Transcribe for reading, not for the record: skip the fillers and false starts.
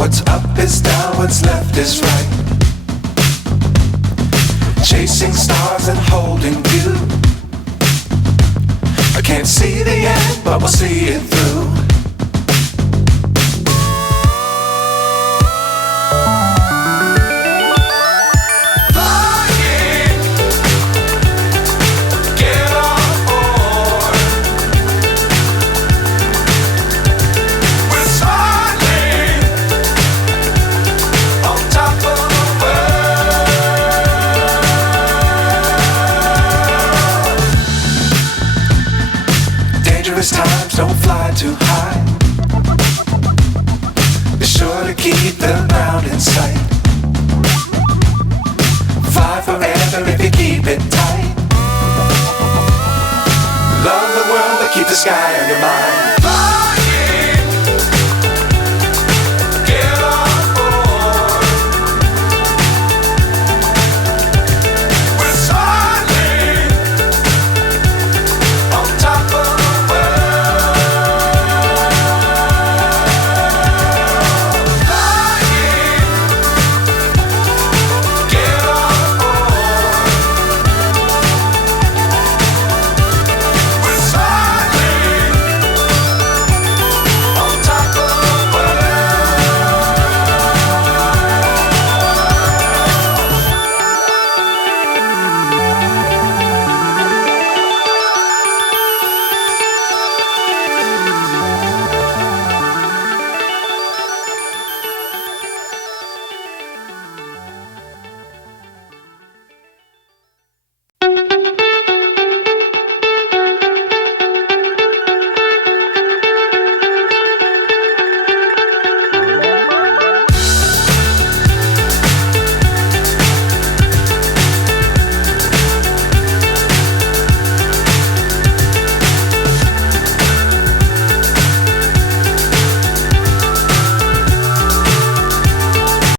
What's up is down, what's left is right. Chasing stars and holding you. I can't see the end, but we'll see it through. Times don't fly too high. Be sure to keep the ground in sight. Fly forever if you keep it tight. Love the world but keep the sky on your mind.